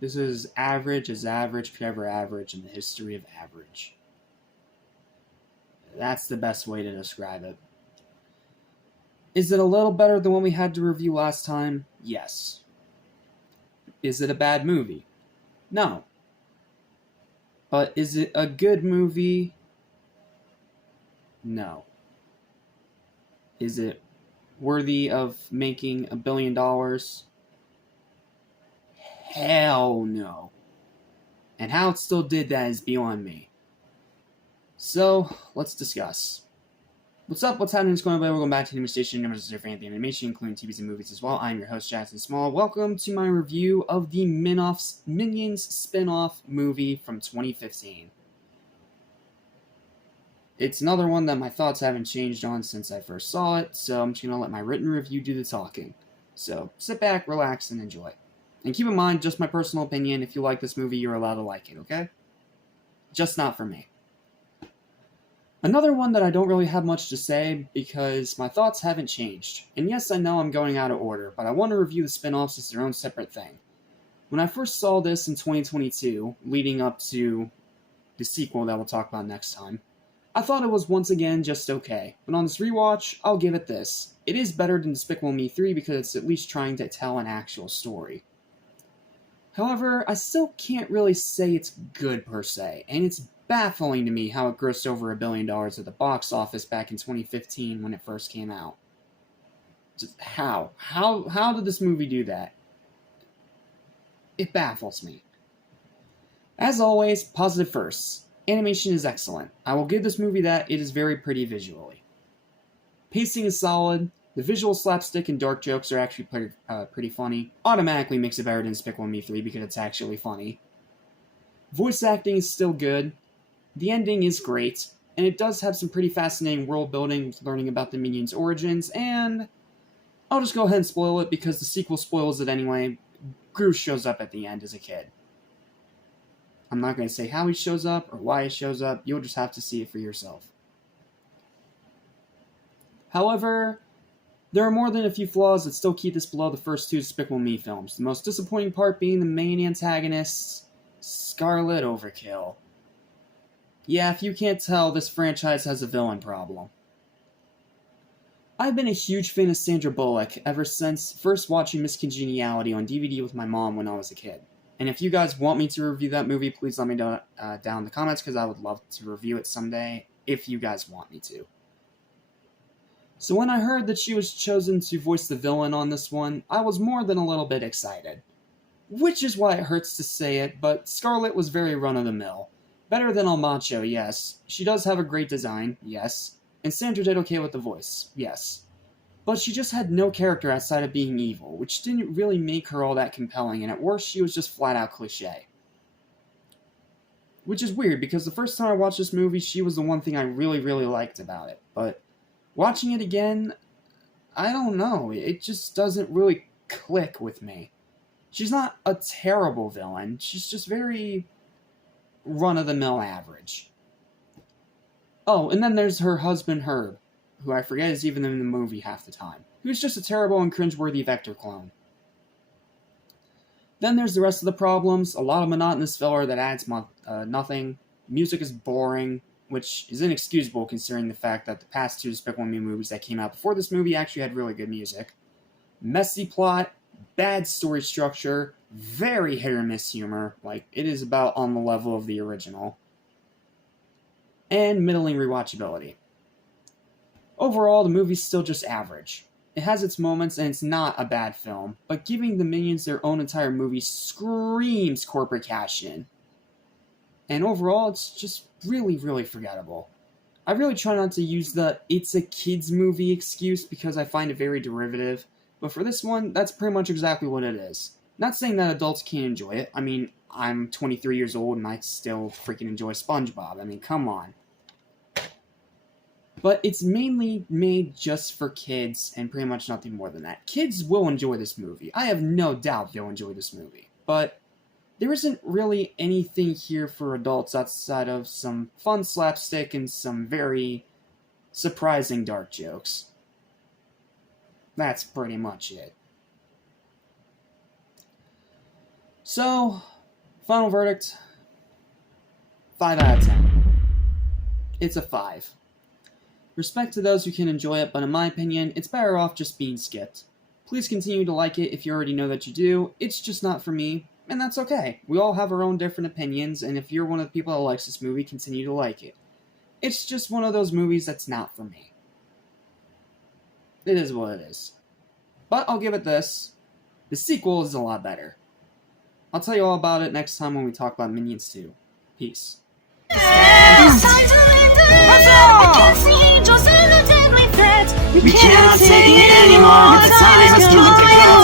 This is as average could ever average in the history of average. That's the best way to describe it. Is it a little better than what we had to review last time? Yes. Is it a bad movie? No. But is it a good movie? No. Is it worthy of making $1 billion? Hell no. And how it still did that is beyond me. So, let's discuss. What's up? What's happening? What's going on? We're going back to the station, numbers of different animation, including TVs and movies as well. I'm your host, Jackson Small. Welcome to my review of the Minions spin-off movie from 2015. It's another one that my thoughts haven't changed on since I first saw it, so I'm just going to let my written review do the talking. So, sit back, relax, and enjoy. And keep in mind, just my personal opinion, if you like this movie, you're allowed to like it, okay? Just not for me. Another one that I don't really have much to say, because my thoughts haven't changed. And yes, I know I'm going out of order, but I want to review the spin-offs as their own separate thing. When I first saw this in 2022, leading up to the sequel that we'll talk about next time, I thought it was once again just okay. But on this rewatch, I'll give it this. It is better than Despicable Me 3 because it's at least trying to tell an actual story. However, I still can't really say it's good per se, and it's baffling to me how it grossed over $1 billion at the box office back in 2015 when it first came out. Just how? How did this movie do that? It baffles me. As always, positive first. Animation is excellent. I will give this movie that. It is very pretty visually. Pacing is solid. The visual slapstick and dark jokes are actually pretty funny. Automatically makes it better than Despicable Me 3 because it's actually funny. Voice acting is still good. The ending is great, and it does have some pretty fascinating world building with learning about the Minions' origins, and I'll just go ahead and spoil it because the sequel spoils it anyway. Gru shows up at the end as a kid. I'm not going to say how he shows up or why he shows up, you'll just have to see it for yourself. However, there are more than a few flaws that still keep this below the first two Despicable Me films, the most disappointing part being the main antagonist's Scarlet Overkill. Yeah, if you can't tell, this franchise has a villain problem. I've been a huge fan of Sandra Bullock ever since first watching Miss Congeniality on DVD with my mom when I was a kid. And if you guys want me to review that movie, please let me know down in the comments, because I would love to review it someday, if you guys want me to. So when I heard that she was chosen to voice the villain on this one, I was more than a little bit excited. Which is why it hurts to say it, but Scarlet was very run-of-the-mill. Better than El Macho, yes. She does have a great design, yes. And Sandra did okay with the voice, yes. But she just had no character outside of being evil, which didn't really make her all that compelling, and at worst she was just flat-out cliché. Which is weird, because the first time I watched this movie, she was the one thing I really, really liked about it. But watching it again, I don't know, it just doesn't really click with me. She's not a terrible villain, she's just very run-of-the-mill average. Oh, and then there's her husband Herb, who I forget is even in the movie half the time, who's just a terrible and cringeworthy Vector clone. Then there's the rest of the problems, a lot of monotonous filler that adds nothing, music is boring, which is inexcusable considering the fact that the past two Despicable Me movies that came out before this movie actually had really good music. Messy plot, bad story structure, very hit-or-miss humor, like, it is about on the level of the original. And middling rewatchability. Overall, the movie's still just average. It has its moments, and it's not a bad film, but giving the Minions their own entire movie screams corporate cash-in. And overall, it's just really, really forgettable. I really try not to use the "it's a kids movie" excuse because I find it very derivative, but for this one, that's pretty much exactly what it is. Not saying that adults can't enjoy it. I mean, I'm 23 years old and I still freaking enjoy SpongeBob. I mean, come on. But it's mainly made just for kids and pretty much nothing more than that. Kids will enjoy this movie. I have no doubt they'll enjoy this movie. But there isn't really anything here for adults outside of some fun slapstick and some very surprising dark jokes. That's pretty much it. So, Final verdict, 5 out of 10. It's a 5. Respect to those who can enjoy it, but in my opinion, it's better off just being skipped. Please continue to like it if you already know that you do. It's just not for me, and that's okay. We all have our own different opinions, and if you're one of the people that likes this movie, continue to like it. It's just one of those movies that's not for me. It is what it is. But I'll give it this. The sequel is a lot better. I'll tell you all about it next time when we talk about Minions 2. Peace. We cannot take it anymore. The time has come to go.